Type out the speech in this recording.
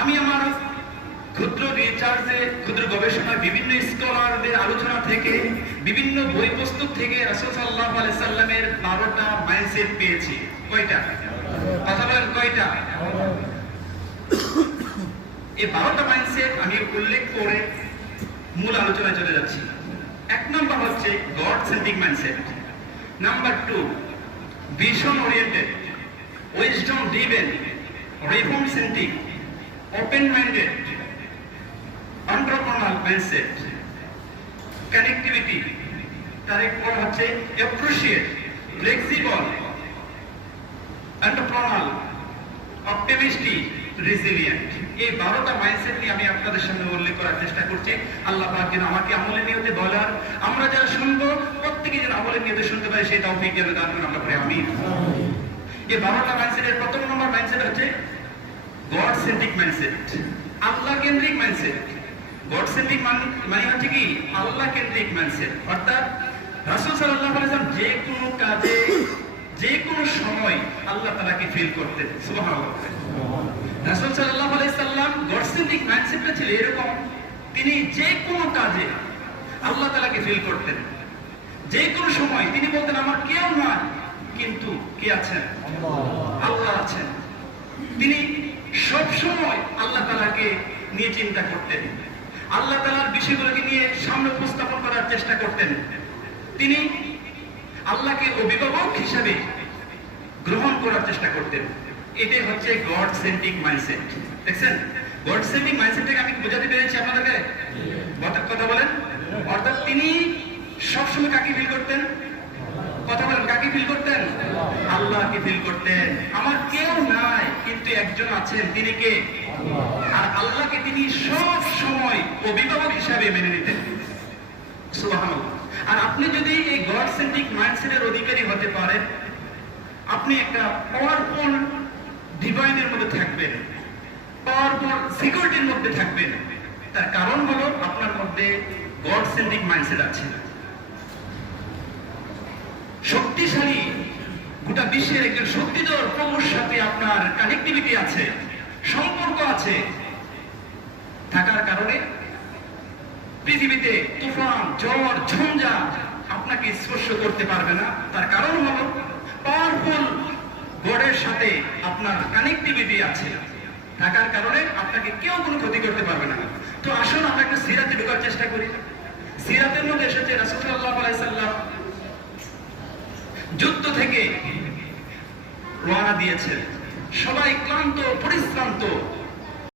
আমি আমার ক্ষুদ্র রিসার্চে, ক্ষুদ্র গবেষণায় বিভিন্ন স্কলারদের আলোচনা থেকে, বিভিন্ন বই পুস্তক থেকে রাসূল সাল্লাল্লাহু আলাইহি সাল্লামের 12টা মাইন্ডসেট পেয়েছি। কয়টা? কথা বলেন কয়টা? এই 12টা মাইন্ডসেট আমি উল্লেখ করে মূল আলোচনায় চলে যাচ্ছি। এক নম্বর হচ্ছে God centric mindset. Number 2 vision oriented, wisdom driven, reform centric, open minded, entrepreneurial mindset, connectivity, তারপর হচ্ছে appreciate, flexible, entrepreneurial, optimistic, resilient. এই 12টা মাইন্ডসেট নিয়ে আমি আপনাদের সামনে উল্লেখ করার চেষ্টা করছি। আল্লাহ পাক যেন আমাকে আমলের নিয়তে বলার, আমরা যারা শুনবো প্রত্যেকে যেন আমলের নিয়তে শুনতে পারে সেই তৌফিক যেন দান করুন আমরা পড়ে আমিন। এই 12টা মাইন্ডসেটের প্রথম নম্বর মাইন্ডসেট হচ্ছে গড সেন্ট্রিক মাইন্ডসেট, আল্লাহ কেন্দ্রিক মাইন্ডসেট। গড সেন্ট্রিক মানে হচ্ছে কি আল্লাহ কেন্দ্রিক মাইন্ডসেট। অর্থাৎ রাসূল সাল্লাল্লাহু আলাইহি ওয়াসাল্লাম যে কোনো কাজে, যে কোনো সময় আল্লাহ তাআলাকে ফিল করতেন। সুবহানাল্লাহ। রাসূল সাল্লাল্লাহু আলাইহি সাল্লাম গড সেন্ট্রিক মাইন্ডসেটটা ছিল এরকম, তিনি যে কোনো কাজে আল্লাহ তাআলাকে ফিল করতেন। যে কোনো সময় তিনি বলতেন আমার কেউ নয়, কিন্তু কে আছেন? আল্লাহ আছেন। তিনি সব সময় আল্লাহ তাআলাকে নিয়ে চিন্তা করতেন, আল্লাহ তাআলার বিষয়গুলোকে নিয়ে সামনে উপস্থাপন করার চেষ্টা করতেন। তিনি আল্লাহকে অভিভাবক হিসাবে গ্রহণ করার চেষ্টা করতেন। এটাই হচ্ছে গড সেন্ট্রিক মাইন্ডসেট। দেখছেন, গড সেন্ট্রিক মাইন্ডসেটটাকে আমি বোঝাতে পেরেছি আপনাদেরকে? কথা বলেন। অর্থাৎ তিনি সবসময় কাকে ফিল করতেন? কথা বলেন, কাকে ফিল করতেন? আল্লাহকে ফিল করতেন। আমার কেউ নাই, কিন্তু একজন আছেন, তিনি কে? আর আল্লাহকে তিনি সব সময় অভিভাবক হিসাবে মেনে নিতেন। সুবহানাল্লাহ। আর আপনি যদি এই গড সেন্ট্রিক মাইন্ডসেটের অধিকারী হতে পারেন, আপনি একটা পাওয়ারফুল ডিভাইনের মধ্যে থাকবেন, পাওয়ারফুল সিকিউরিটির মধ্যে থাকবেন। তার কারণ হলো আপনার মধ্যে গড সেন্ট্রিক মাইন্ডসেট আছে। শক্তিশালী গোটা বিশ্বের একজন শক্তিধর প্রভুর সাথে আপনার কানেক্টিভিটি আছে, সম্পর্ক আছে, থাকার কারণে পৃথিবীতে তুফান, ঝড়, ঝঞ্ঝা আপনাকে স্পর্শ করতে পারবে না। তার কারণ হলো পাওয়ারফুল গডের সাথে আপনার কানেক্টিভিটি আছে, থাকার কারণে আপনাকে কেউ কোনো ক্ষতি করতে পারবে না। তো আসুন আমরা একটু সিরাতে ঢোকার চেষ্টা করি। সিরাতের মধ্যে এসেছে রাসূল সাল্লাল্লাহু আলাইহি সাল্লাম যুদ্ধ থেকে রওনা দিয়েছেন, সবাই ক্লান্ত পরিশ্রান্ত,